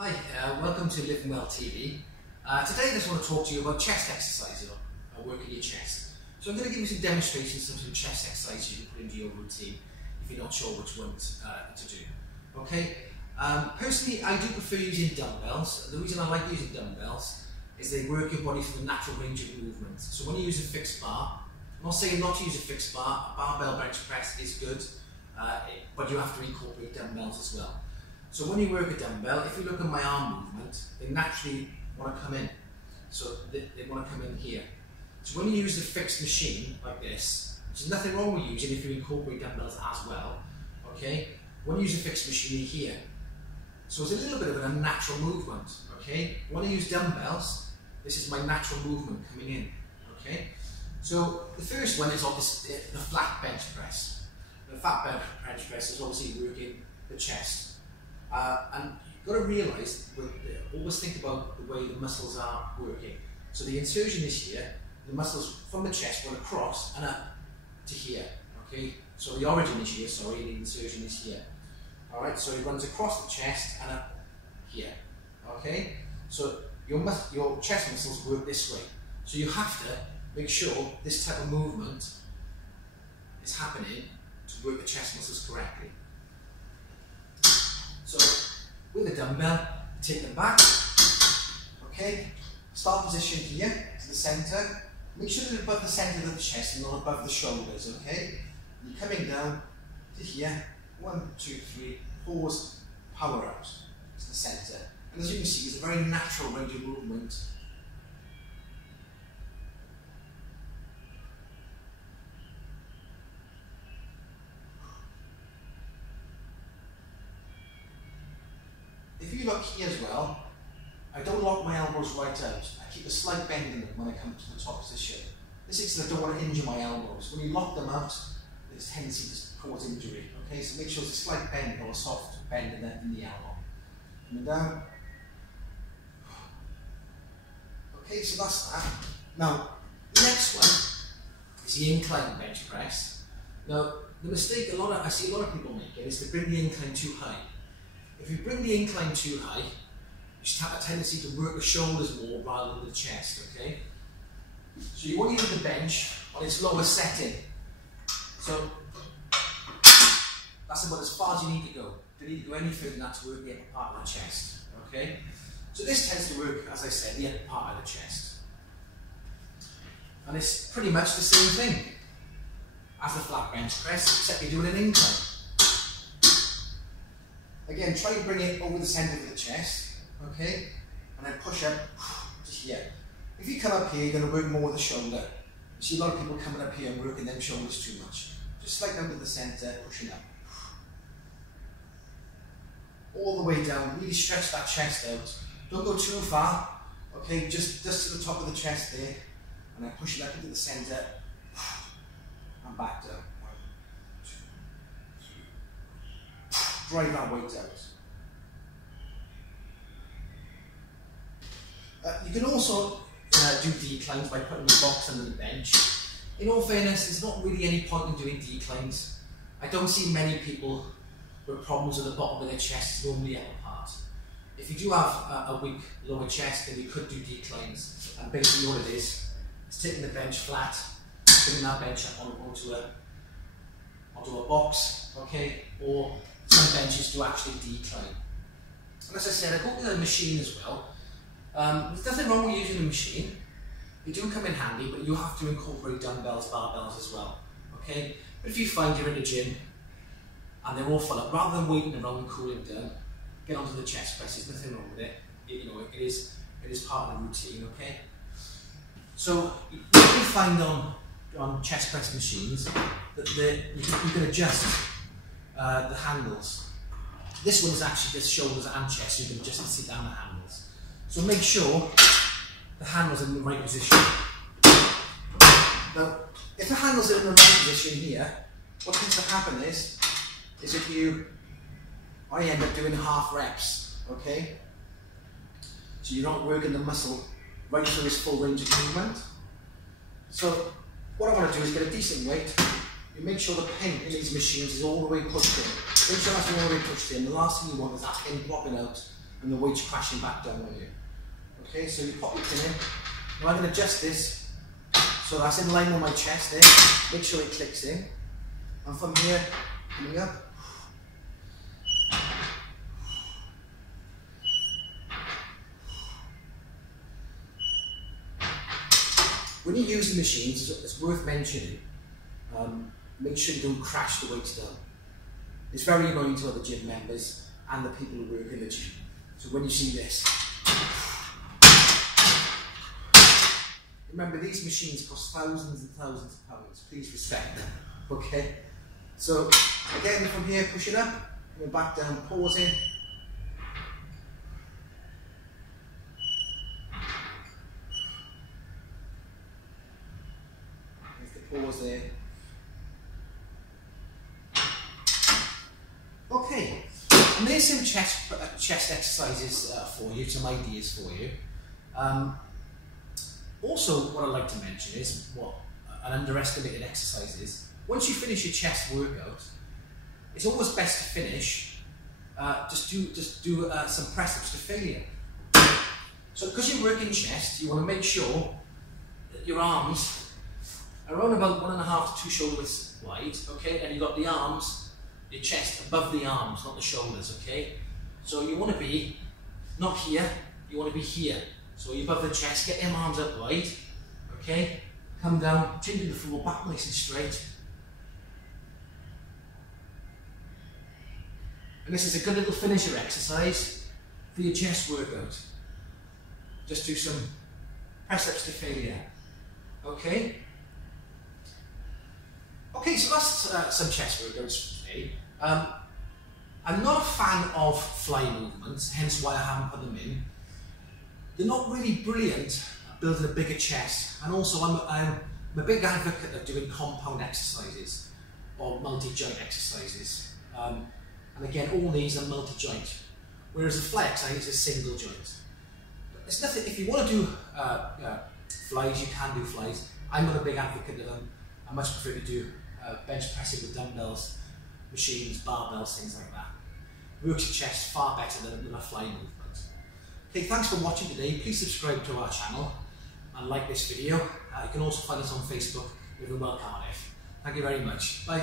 Hi, welcome to LivingWell TV. Today I just want to talk to you about chest exercises, working your chest. So I'm going to give you some demonstrations of some chest exercises you can put into your routine if you're not sure which ones to do. Okay. Personally, I do prefer using dumbbells. The reason I like using dumbbells is they work your body for the natural range of movement. So when you use a fixed bar, I'm not saying not to use a fixed bar. A barbell bench press is good, but you have to incorporate dumbbells as well. So when you work a dumbbell, if you look at my arm movement, they naturally want to come in. So they want to come in here. So when you use a fixed machine like this, which is nothing wrong with using if you incorporate dumbbells as well, okay? When you use a fixed machine here, so it's a little bit of an unnatural movement, okay? When I use dumbbells, this is my natural movement coming in, okay? So the first one is obviously the flat bench press. The flat bench press is obviously working the chest. And you've got to realise, always think about the way the muscles are working. So the insertion is here, the muscles from the chest run across and up to here, okay? So the origin is here, sorry, the insertion is here. Alright, so it runs across the chest and up here, okay? So your chest muscles work this way. So you have to make sure this type of movement is happening to work the chest muscles correctly. So, with a dumbbell, take them back, okay, start position here, to the centre, make sure they're above the centre of the chest and not above the shoulders, okay? You're coming down to here, 1, 2, 3, pause, power out to the centre. And as you can see, it's a very natural range of movement. If you look here as well, I don't lock my elbows right out. I keep a slight bend in them when I come to the top position. This is because I don't want to injure my elbows. When you lock them out, there's a tendency to cause injury. Okay, so make sure it's a slight bend or a soft bend in the elbow. Coming down. Okay, so that's that. Now, the next one is the incline bench press. Now, the mistake I see a lot of people making is to bring the incline too high. If you bring the incline too high, you just have a tendency to work the shoulders more rather than the chest, okay? So you want to use the bench on its lowest setting. So that's about as far as you need to go. You don't need to go any further than that to work the upper part of the chest, okay? So this tends to work, as I said, the upper part of the chest. And it's pretty much the same thing as the flat bench press, except you're doing an incline. Again, try and bring it over the centre of the chest, okay? And then push up to here. If you come up here, you're going to work more with the shoulder. You see a lot of people coming up here and working their shoulders too much. Just slide down to the centre, pushing up. All the way down, really stretch that chest out. Don't go too far, okay? Just to the top of the chest there. And then push it up into the centre and back down. Drive that weight out. You can also do declines by putting the box under the bench. In all fairness, there's not really any point in doing declines. I don't see many people with problems at the bottom of their chest, normally upper part. If you do have a weak lower chest, then you could do declines. And basically what it is taking the bench flat, putting that bench up onto a box, okay, or some benches do actually decline. And as I said, I go with a machine as well. There's nothing wrong with using a machine. They do come in handy, but you have to incorporate dumbbells, barbells as well. Okay? But if you find you're in a gym and they're all full up, rather than waiting around and cooling down, get onto the chest press. There's nothing wrong with it. It is part of the routine. Okay? So you can find on chest press machines that you can adjust the handles. This one is actually just shoulders and chest, so you can just sit down the handles. So make sure the handles are in the right position. Now, if the handles are in the right position here, what tends to happen is I end up doing half reps, okay? So you're not working the muscle right through its full range of movement. So what I want to do is get a decent weight. You make sure the pin in these machines is all the way pushed in. Make sure that's all the way pushed in. The last thing you want is that pin dropping out and the weight's crashing back down on you. Okay, so you pop your pin in. Now I'm going to adjust this so that's in line with my chest there. Make sure it clicks in. And from here, coming up. When you're using machines, it's worth mentioning, make sure you don't crash the weights down. It's very annoying to other gym members and the people who work in the gym. So when you see this, remember these machines cost thousands and thousands of pounds. Please respect them. Okay? So again, from here, push it up, coming back down, pausing. Pause there. Okay, and there's some chest exercises for you, some ideas for you. Also, what I'd like to mention is what an underestimated exercise is. Once you finish your chest workout, it's always best to finish. Just do some press-ups to failure. So, because you're working chest, you want to make sure that your arms around about 1.5 to 2 shoulder widths wide, okay, and you've got the arms, your chest above the arms, not the shoulders, okay? So you want to be not here, you want to be here. So you're above the chest, get them arms up wide, okay? Come down, chin to the floor, back nice and straight. And this is a good little finisher exercise for your chest workout. Just do some press-ups to failure, okay? Okay, so that's some chest workouts for today. I'm not a fan of fly movements, hence why I haven't put them in. They're not really brilliant at building a bigger chest, and also I'm a big advocate of doing compound exercises or multi-joint exercises. And again, all these are multi-joint, whereas a fly exercise is a single joint. It's nothing. If you want to do flies, you can do flies. I'm not a big advocate of them. I much prefer to do bench pressing with dumbbells, machines, barbells, things like that. Works your chest far better than a fly movement. Okay, thanks for watching today. Please subscribe to our channel and like this video. You can also find us on Facebook, LivingWell Cardiff. Thank you very much. Bye.